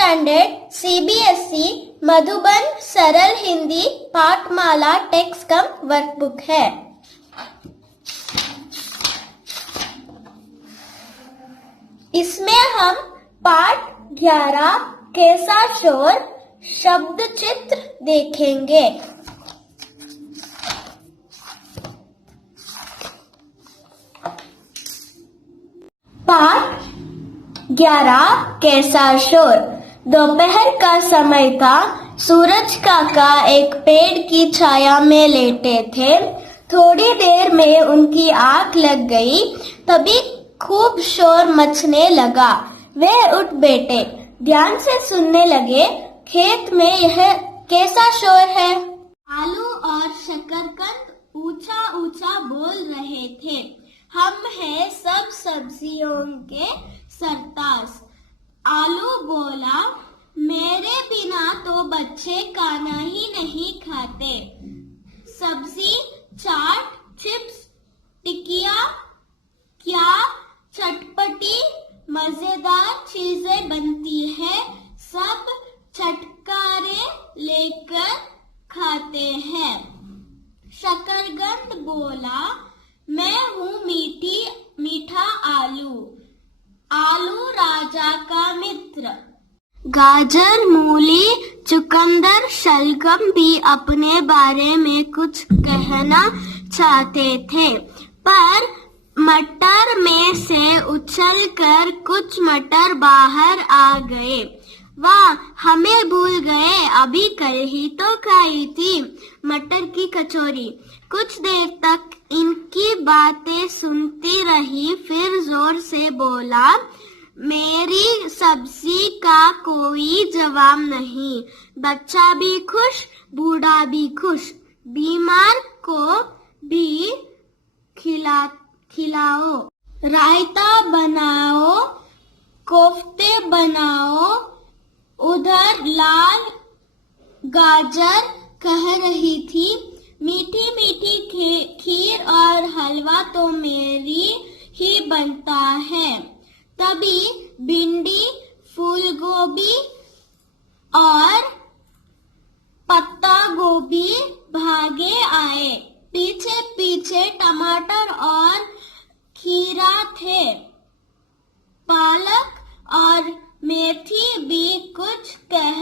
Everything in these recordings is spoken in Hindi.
स्टैंडर्ड CBSE मधुबन सरल हिंदी पाठमाला टेक्स्ट कम वर्कबुक है। इसमें हम पाठ 11 कैसा शोर शब्द चित्र देखेंगे। पाठ 11 कैसा शोर। दोपहर का समय था। सूरज काका एक पेड़ की छाया में लेटे थे। थोड़ी देर में उनकी आंख लग गई। तभी खूब शोर मचने लगा। वे उठ बैठे, ध्यान से सुनने लगे। खेत में यह कैसा शोर है? आलू और शकरकंद ऊंचा ऊंचा बोल रहे थे, हम हैं सब सब्जियों के सरताज। आलू बोला, मेरे बिना तो बच्चे खाना ही नहीं खाते। सब्जी, चाट, चिप्स, टिकिया, क्या चटपटी मजेदार चीजें बनती है, सब चटकारे लेकर खाते हैं। शकरकंद बोला, मैं हूँ मीठा आलू, आलू राजा का मित्र। गाजर, मूली, चुकंदर, शलगम भी अपने बारे में कुछ कहना चाहते थे, पर मटर में से उछलकर कुछ मटर बाहर आ गए। वाह, हमें भूल गए, अभी कल ही तो खाई थी मटर की कचौरी। कुछ देर तक इनकी बातें सुनती रही, फिर जोर से बोला, मेरी सब्जी का कोई जवाब नहीं। बच्चा भी खुश, बूढ़ा भी खुश, बीमार को भी खिलाओ, रायता बनाओ, कोफ्ते बनाओ। उधर लाल गाजर कह रही थी, मीठी मीठी खीर और हलवा तो मेरी ही बनता है। तभी भिंडी, फूलगोभी और पत्ता गोभी भागे आए। पीछे पीछे टमाटर और खीरा थे। पालक और मेथी भी कुछ कह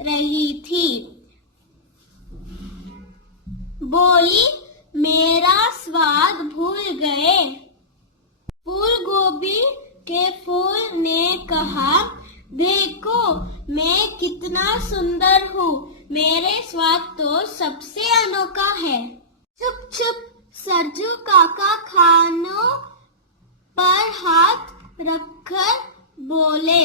रही थी। बोली, मेरा स्वाद भूल गए। फूल गोभी के फूल ने कहा, देखो मैं कितना सुंदर हूँ, मेरे स्वाद तो सबसे अनोखा है। चुप चुप, सरजू काका खानों पर हाथ रखकर बोले,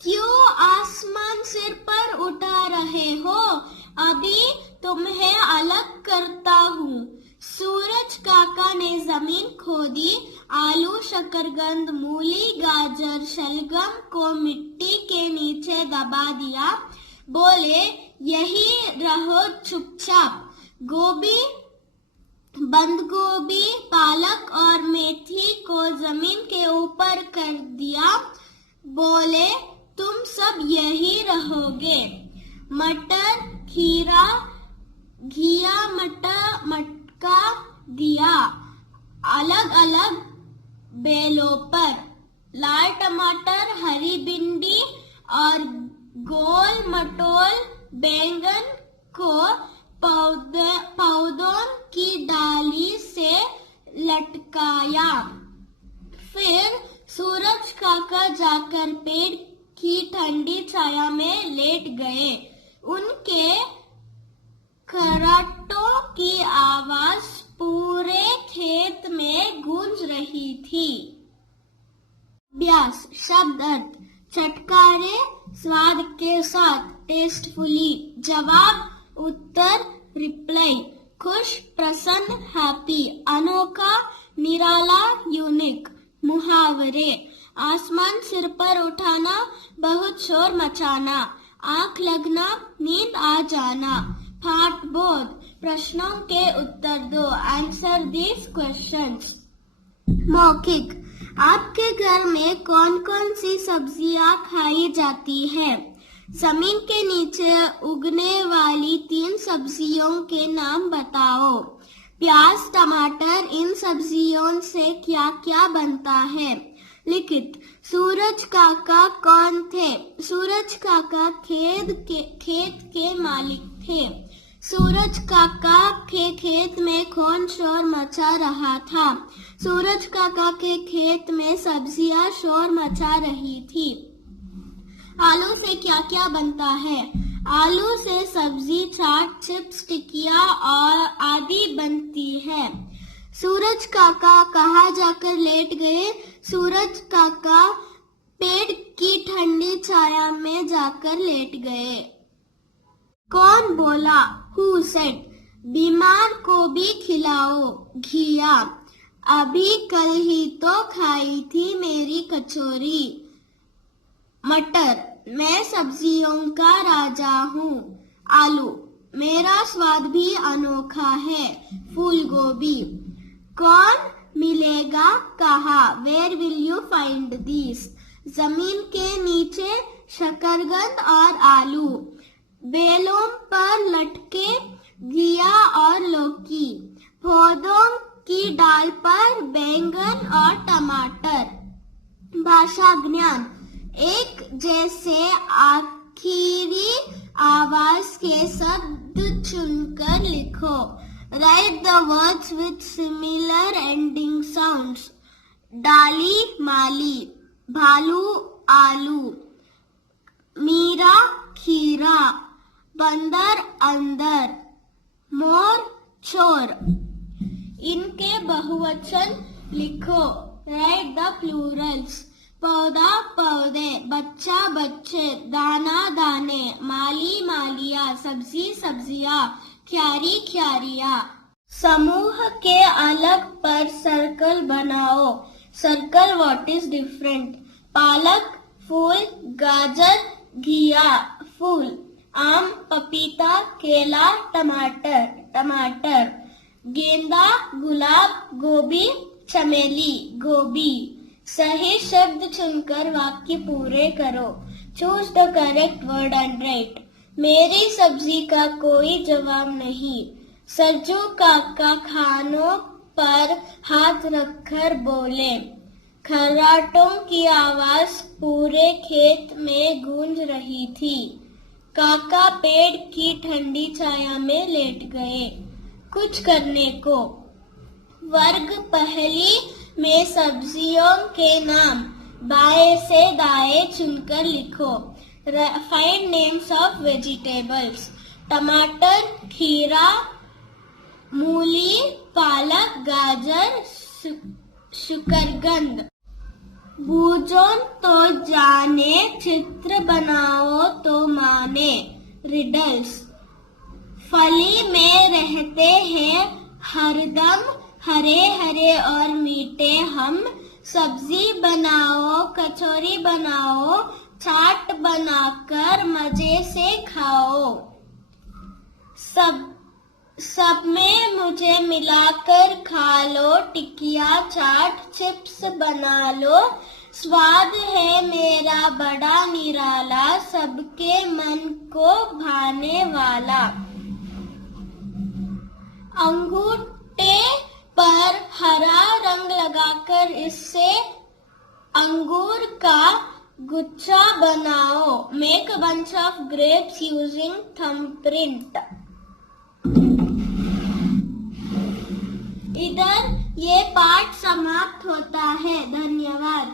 क्यों आसमान सिर पर उठा रहे हो? अभी तुम्हें अलग करता हूँ। सूरज काका ने जमीन खोदी। आलू, शकरकंद, मूली, गाजर, शलगम को मिट्टी के नीचे दबा दिया। बोले, यही रहो चुपचाप। गोभी, बंद गोभी, पालक और मेथी को जमीन के ऊपर कर दिया। बोले, तुम सब यही रहोगे। मटर, खीरा, घिया, मटका दिया अलग अलग बेलों पर। लाल टमाटर, हरी भिंडी और गोल मटोल बैंगन को पौधों की डाली से लटकाया। फिर सूरज काका जाकर पेड़ की ठंडी छाया में लेट गए। उनके खर्राटों की आवाज पूरे खेत में गूंज रही थी। अभ्यास शब्द अर्थ, चटकारे स्वाद के साथ, टेस्टफुली। जवाब उत्तर, रिप्लाई। खुश, प्रसन्न, हैप्पी। अनोखा, निराला, यूनिक। मुहावरे, आसमान सिर पर उठाना, बहुत शोर मचाना, आंख लगना, नींद आ जाना। पाठ बोध, प्रश्नों के उत्तर दो। Answer these questions. मौखिक, आपके घर में कौन कौन सी सब्जियां खाई जाती है? जमीन के नीचे उगने वाली 3 सब्जियों के नाम बताओ। प्याज, टमाटर, इन सब्जियों से क्या क्या बनता है? लिखित। सूरज काका कौन थे? सूरज काका खेत के मालिक थे। सूरज काका के खेत में कौन शोर मचा रहा था? सूरज काका के खेत में सब्जियां शोर मचा रही थी। आलू से क्या क्या बनता है? आलू से सब्जी, चाट, चिप्स, टिकिया और आदि बनती है। सूरज काका कहाँ जाकर लेट गए? सूरज काका पेड़ की ठंडी छाया में जाकर लेट गए। कौन बोला? Who said? बीमार को भी खिलाओ घिया, अभी कल ही तो खाई थी मेरी कचौरी। मटर, मैं सब्जियों का राजा हूँ। आलू, मेरा स्वाद भी अनोखा है। फूल गोभी, कौन मिलेगा कहाँ? Where will you find these? जमीन के नीचे शकरकंद और आलू, बेलों पर लटके घिया और लौकी, पौधों की डाल पर बैंगन और टमाटर। भाषा ज्ञान, एक जैसे आखिरी आवाज के शब्द चुनकर लिखो। Write the words with similar ending sounds. डाली, माली, भालू, आलू, मीरा, खीरा, बंदर, अंदर, मोर, चोर। इनके बहुवचन लिखो। Write the plurals. पौधा, पौधे, बच्चा, बच्चे, दाना, दाने, माली, मालिया, सब्जी, सब्जियां, क्यारी, क्यारियां। समूह के अलग पर सर्कल बनाओ। Circle what is different? पालक, फूल, गाजर, घिया, फूल, आम, पपीता, केला, टमाटर, टमाटर, गेंदा, गुलाब, गोभी, चमेली, गोभी। सही शब्द चुनकर वाक्य पूरे करो। Choose the correct word and right. मेरी सब्जी का कोई जवाब नहीं। सरजू काका खानों पर हाथ रखकर बोले। खर्राटों की आवाज पूरे खेत में गूंज रही थी। काका पेड़ की ठंडी छाया में लेट गए। कुछ करने को। वर्ग पहली में सब्जियों के नाम बाएं से दाएं चुनकर लिखो। Find names of vegetables. टमाटर, खीरा, मूली, पालक, गाजर, शकरकंद। बूझो तो जाने, चित्र बनाओ तो माने। रिडल्स। फली में रहते हैं हरदम, हरे हरे और मीठे हम। सब्जी बनाओ, कचौरी बनाओ, चाट बनाकर मजे से खाओ। सब में मुझे मिलाकर खा लो। टिकिया, चाट, चिप्स बना लो। स्वाद है मेरा बड़ा निराला, सबके मन को भाने वाला। अंगूठे पर हरा रंग लगाकर इससे अंगूर का गुच्छा बनाओ। Make a bunch of grapes using thumbprint. इधर ये पाठ समाप्त होता है। धन्यवाद।